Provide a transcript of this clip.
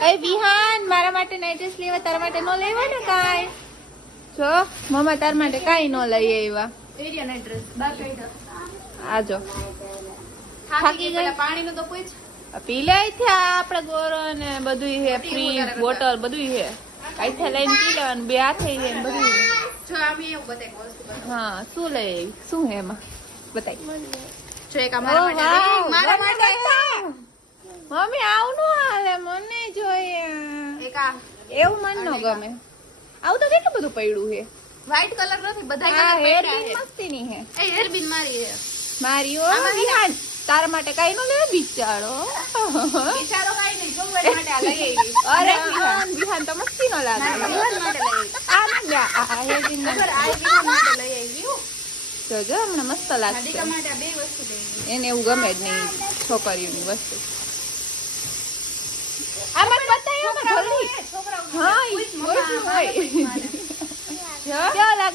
એ વિહાન મારા માટે night dress લેવા તારા માટે નો લેવા ને કાઈ જો મમ્મા તાર માટે કાઈ નો લઈ આવ્યા એરિયા નાઈટ ડ્રેસ બાર કાઢો આજો થાકી ગઈ પાણીનું તો પૂછ પી લે થયા આપણે ગોરો ને બધું હે ફ્રી બોટલ બધું હે આઈથે લઈને પી લેવાનું બે હાથે હે ને બધું જો આમ એવું બતાય વસ્તુ હા શું લઈ આવી શું હે એમાં બતાય જો એક મારા માટે મમ્મી આવું નો હાલે મને જોઈએ એક આ એવું મન નો ગમે આવું તો કેટલું બધું પડ્યું હે વ્હાઈટ કલર નથી બધા આ કલર હેર પડ્યા બીન છે મસ્તી ની હે એ હેર બીન મારી છે મારી ઓ વિહાન તારા માટે કઈ નો લે બિચારો બિચારો કાઈ નહીં જો એના માટે આ લઈ આવી અરે વિહાન વિહાન તો મસ્તી નો લાગે વિહાન માટે લઈ આવી આ ના લે આ હેર બીન ખબર આ વિહાન માટે લઈ આવી હું જો જો હમણાં મસ્ત લાગશે દીકા માટે આ બે વસ્તુ લઈ આવી એને એવું ગમે જ નહીં છોકરીઓની વસ્તુ આમાં બતાયો જલ્દી છોકરાઓ હા ઈ હોય જો લાગે